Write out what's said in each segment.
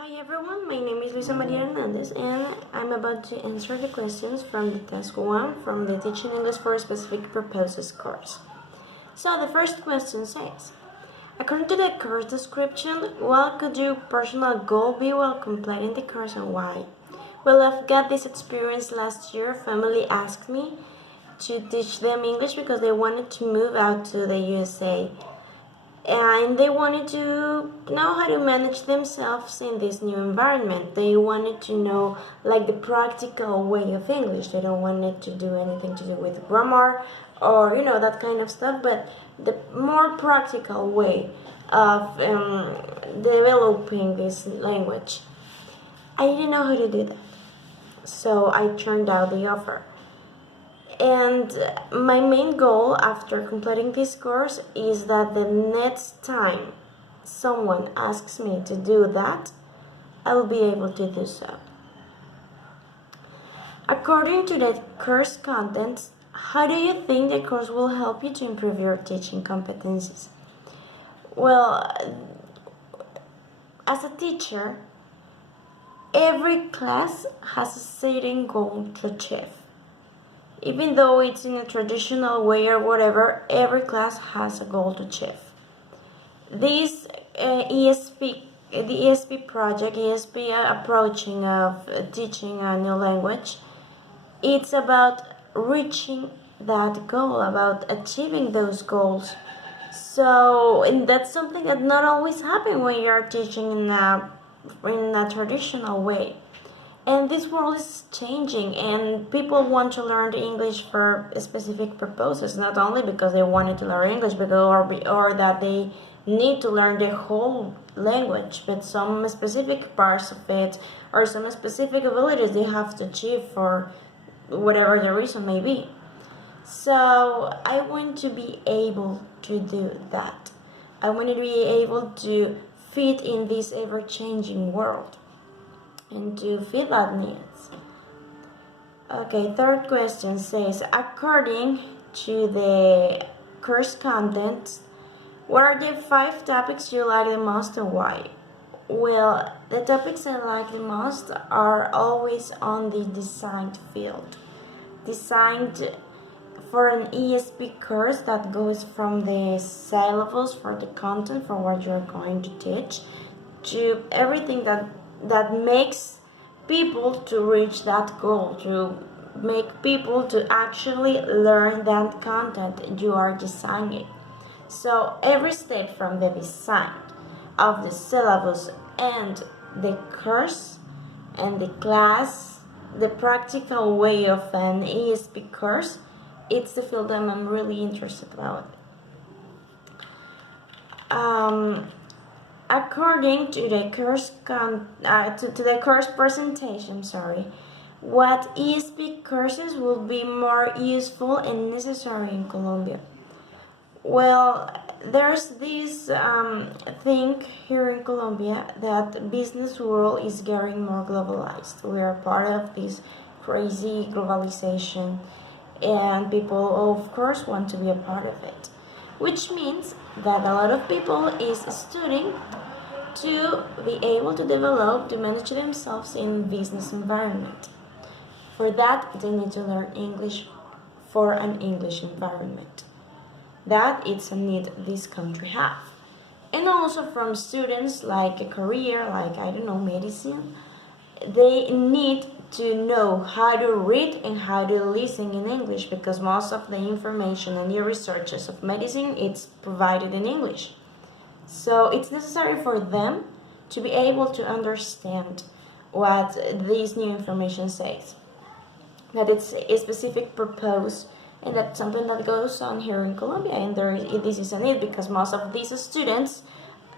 Hi everyone, my name is Luisa Maria Hernandez and I'm about to answer the questions from the Task 1 from the Teaching English for Specific Purposes course. So the first question says, according to the course description, what could your personal goal be while completing the course and why? Well, I've got this experience last year. Family asked me to teach them English because they wanted to move out to the USA. And they wanted to know how to manage themselves in this new environment. They wanted to know like the practical way of English. They don't want it to do anything to do with grammar or that kind of stuff, but the more practical way of developing this language. I didn't know how to do that, so I turned out the offer. And my main goal after completing this course is that the next time someone asks me to do that, I will be able to do so. According to the course content, how do you think the course will help you to improve your teaching competencies? Well, as a teacher, every class has a certain goal to achieve. Even though it's in a traditional way or whatever, every class has a goal to achieve. This the ESP project, ESP approaching of teaching a new language, it's about reaching that goal, about achieving those goals. So, and that's something that not always happens when you're teaching in a traditional way. And this world is changing, and people want to learn English for specific purposes, not only because they wanted to learn English or that they need to learn the whole language, but some specific parts of it or some specific abilities they have to achieve for whatever the reason may be. So I want to be able to do that. I want to be able to fit in this ever-changing world and to fit that needs. Okay, third question says, according to the course content, what are the 5 topics you like the most and why? Well, the topics I like the most are always on the design field. Designed for an ESP course that goes from the syllabus for the content for what you're going to teach to everything that makes people to reach that goal, to make people to actually learn that content you are designing. So every step from the design of the syllabus and the course and the class, the practical way of an ESP course, it's the field that I'm really interested about. According to the course to the course presentation, what ESP courses will be more useful and necessary in Colombia? Well, there's this thing here in Colombia that business world is getting more globalized. We are part of this crazy globalization, and people, of course, want to be a part of it, which means that a lot of people is studying to be able to develop, to manage themselves in business environment. For that, they need to learn English for an English environment. That is a need this country have. And also from students like a career, like, medicine, they need to know how to read and how to listen in English, because most of the information and the researches of medicine it's provided in English. So it's necessary for them to be able to understand what this new information says, that it's a specific purpose, and that's something that goes on here in Colombia, and this is a need because most of these students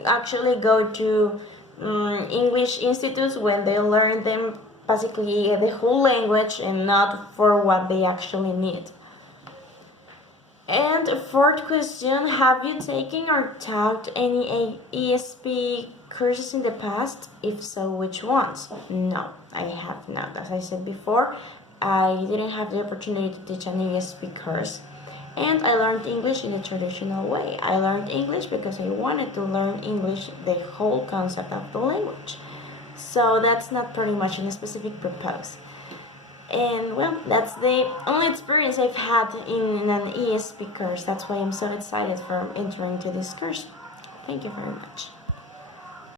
actually go to English institutes when they learn them basically the whole language and not for what they actually need. And fourth question, have you taken or taught any ESP courses in the past? If so, which ones? No, I have not. As I said before, I didn't have the opportunity to teach an ESP course. And I learned English in a traditional way. I learned English because I wanted to learn English, the whole concept of the language. So that's not pretty much in a specific purpose. And well, that's the only experience I've had in an ESP course. That's why I'm so excited for entering to this course. Thank you very much.